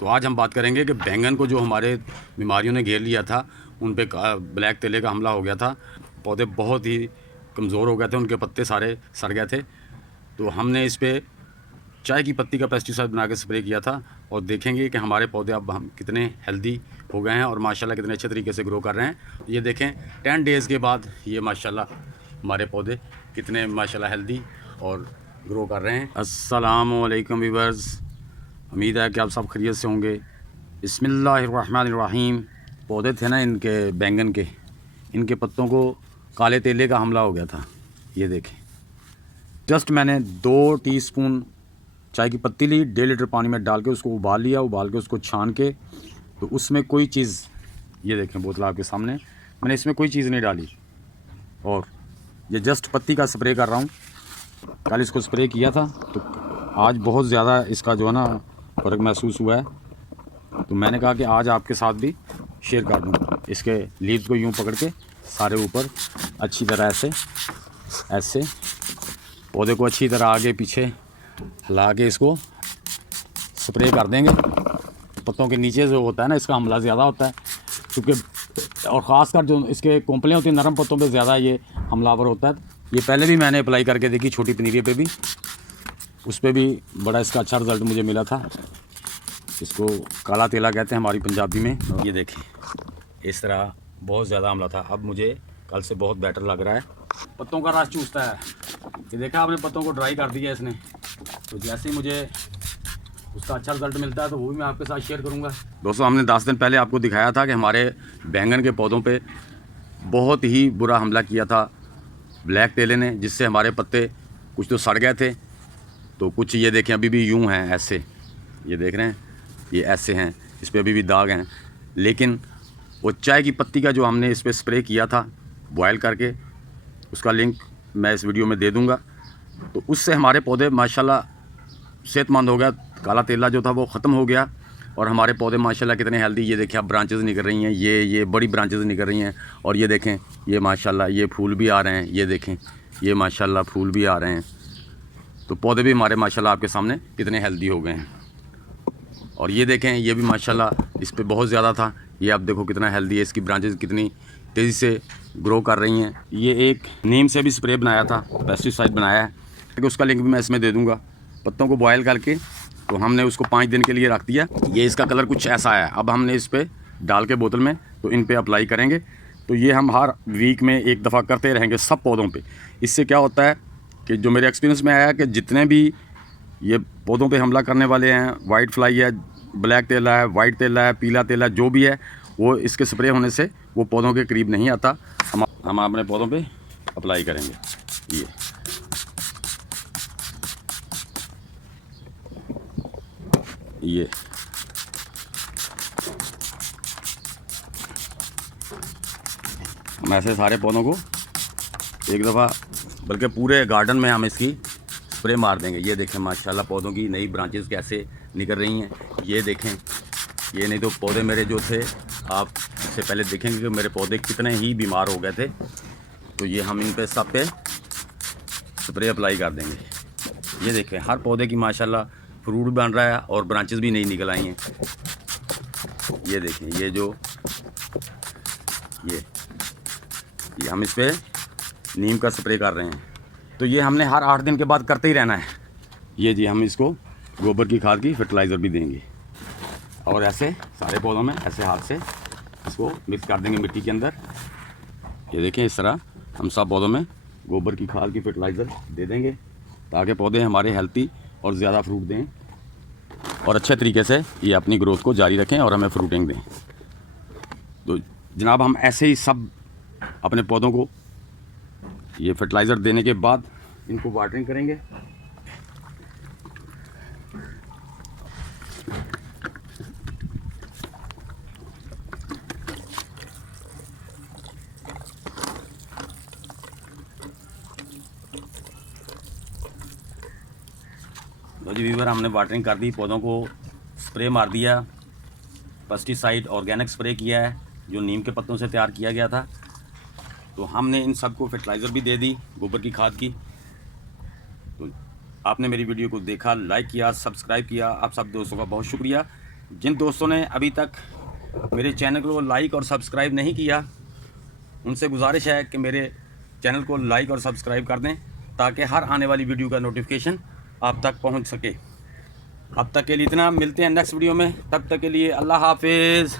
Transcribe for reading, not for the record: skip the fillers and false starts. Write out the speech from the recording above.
तो आज हम बात करेंगे कि बैंगन को जो हमारे बीमारियों ने घेर लिया था, उन पे ब्लैक तेले का हमला हो गया था। पौधे बहुत ही कमज़ोर हो गए थे, उनके पत्ते सारे सड़ गए थे। तो हमने इस पे चाय की पत्ती का पेस्टिसाइड बना के स्प्रे किया था और देखेंगे कि हमारे पौधे अब हम कितने हेल्दी हो गए हैं और माशाल्लाह कितने अच्छे तरीके से ग्रो कर रहे हैं। ये देखें 10 डेज़ के बाद ये माशाल्लाह हमारे पौधे कितने माशाल्लाह हेल्दी और ग्रो कर रहे हैं। अस्सलामु अलैकुम व्यूअर्स, उम्मीद है कि आप सब खैरियत से होंगे। बिस्मिल्लाहिर्रहमानिर्रहीम। पौधे थे ना इनके बैंगन के, इनके पत्तों को काले तेले का हमला हो गया था। ये देखें, जस्ट मैंने 2 टीस्पून चाय की पत्ती ली, 1.5 लीटर पानी में डाल के उसको उबाल लिया। उबाल के उसको छान के, तो उसमें कोई चीज़, ये देखें बोतल आपके सामने, मैंने इसमें कोई चीज़ नहीं डाली और ये जस्ट पत्ती का स्प्रे कर रहा हूँ। कल इसको स्प्रे किया था तो आज बहुत ज़्यादा इसका जो है ना फ़र्क महसूस हुआ है। तो मैंने कहा कि आज आपके साथ भी शेयर कर दूँ। इसके लीव्स को यूँ पकड़ के सारे ऊपर अच्छी तरह ऐसे पौधे को अच्छी तरह आगे पीछे हिला के इसको स्प्रे कर देंगे। पत्तों के नीचे जो होता है ना, इसका हमला ज़्यादा होता है क्योंकि, और ख़ासकर जो इसके कोंपलें होती हैं नरम पत्तों पे ज़्यादा ये हमलावर होता है। ये पहले भी मैंने अप्लाई करके देखी, छोटी पनीरी पे भी, उस पर भी बड़ा इसका अच्छा रिज़ल्ट मुझे मिला था। इसको काला तेला कहते हैं हमारी पंजाबी में। ये देखें, इस तरह बहुत ज़्यादा हमला था। अब मुझे कल से बहुत बेटर लग रहा है। पत्तों का रस चूसता है, ये देखा आपने, पत्तों को ड्राई कर दिया इसने। तो जैसे ही मुझे उसका अच्छा रिज़ल्ट मिलता है तो वो भी मैं आपके साथ शेयर करूंगा। दोस्तों, हमने 10 दिन पहले आपको दिखाया था कि हमारे बैंगन के पौधों पे बहुत ही बुरा हमला किया था ब्लैक तेले ने, जिससे हमारे पत्ते कुछ तो सड़ गए थे, तो कुछ ये देखें अभी भी यूं हैं ऐसे, ये देख रहे हैं, ये ऐसे हैं, इस पर अभी भी दाग हैं। लेकिन वो चाय की पत्ती का जो हमने इस पर स्प्रे किया था बॉयल करके, उसका लिंक मैं इस वीडियो में दे दूँगा, तो उससे हमारे पौधे माशाल्लाह सेहतमंद हो गया। काला तेला जो था वो ख़त्म हो गया और हमारे पौधे माशाल्लाह कितने हेल्दी। ये देखिए, अब ब्रांचेस निकल रही हैं, ये बड़ी ब्रांचेस निकल रही हैं। और ये देखें, ये माशाल्लाह ये फूल भी आ रहे हैं। ये देखें, ये माशाल्लाह फूल भी आ रहे हैं। तो पौधे भी हमारे माशाल्लाह आपके सामने कितने हेल्दी हो गए हैं। और ये देखें, ये भी माशाल्लाह इस पर बहुत ज़्यादा था, ये आप देखो कितना हेल्दी है। इसकी ब्रांचेस कितनी तेज़ी से ग्रो कर रही हैं। ये एक नीम से भी स्प्रे बनाया था, पेस्टिसाइड बनाया है, क्योंकि उसका लिंक भी मैं इसमें दे दूँगा। पत्तों को बॉयल करके तो हमने उसको 5 दिन के लिए रख दिया। ये इसका कलर कुछ ऐसा है। अब हमने इस पर डाल के बोतल में तो इन पे अप्लाई करेंगे। तो ये हम हर वीक में एक दफ़ा करते रहेंगे सब पौधों पे। इससे क्या होता है कि जो मेरे एक्सपीरियंस में आया कि जितने भी ये पौधों पे हमला करने वाले हैं, वाइट फ्लाई है, ब्लैक तेला है, वाइट तेला है, पीला तेला, जो भी है, वो इसके स्प्रे होने से वो पौधों के करीब नहीं आता। हम अपने पौधों पे अप्लाई करेंगे। ये हम ऐसे सारे पौधों को एक दफ़ा, बल्कि पूरे गार्डन में हम इसकी स्प्रे मार देंगे। ये देखें माशाल्लाह पौधों की नई ब्रांचेस कैसे निकल रही हैं। ये देखें, ये नहीं तो पौधे मेरे जो थे, आप इससे पहले देखेंगे कि मेरे पौधे कितने ही बीमार हो गए थे। तो ये हम इन पे सब पे स्प्रे अप्लाई कर देंगे। ये देखें, हर पौधे की माशाल्लाह फ्रूट बन रहा है और ब्रांचेस भी नई निकल आई हैं। ये देखें, ये जो ये हम इस पे नीम का स्प्रे कर रहे हैं। तो ये हमने हर 8 दिन के बाद करते ही रहना है। ये जी, हम इसको गोबर की खाद की फर्टिलाइज़र भी देंगे और ऐसे सारे पौधों में ऐसे हाथ से इसको मिक्स कर देंगे मिट्टी के अंदर। ये देखें, इस तरह हम सब पौधों में गोबर की खाद की फर्टिलाइज़र दे देंगे ताकि पौधे हमारे हेल्थी और ज़्यादा फ्रूट दें और अच्छे तरीके से ये अपनी ग्रोथ को जारी रखें और हमें फ्रूटिंग दें। तो जनाब, हम ऐसे ही सब अपने पौधों को ये फर्टिलाइज़र देने के बाद इनको वाटरिंग करेंगे। तो जी व्यूअर, हमने वाटरिंग कर दी, पौधों को स्प्रे मार दिया, पेस्टिसाइड ऑर्गेनिक स्प्रे किया है जो नीम के पत्तों से तैयार किया गया था। तो हमने इन सबको फर्टिलाइज़र भी दे दी गोबर की खाद की। तो आपने मेरी वीडियो को देखा, लाइक किया, सब्सक्राइब किया, आप सब दोस्तों का बहुत शुक्रिया। जिन दोस्तों ने अभी तक मेरे चैनल को लाइक और सब्सक्राइब नहीं किया, उनसे गुजारिश है कि मेरे चैनल को लाइक और सब्सक्राइब कर दें ताकि हर आने वाली वीडियो का नोटिफिकेशन आप तक पहुंच सके। अब तक के लिए इतना, मिलते हैं नेक्स्ट वीडियो में, तब तक के लिए अल्लाह हाफिज़।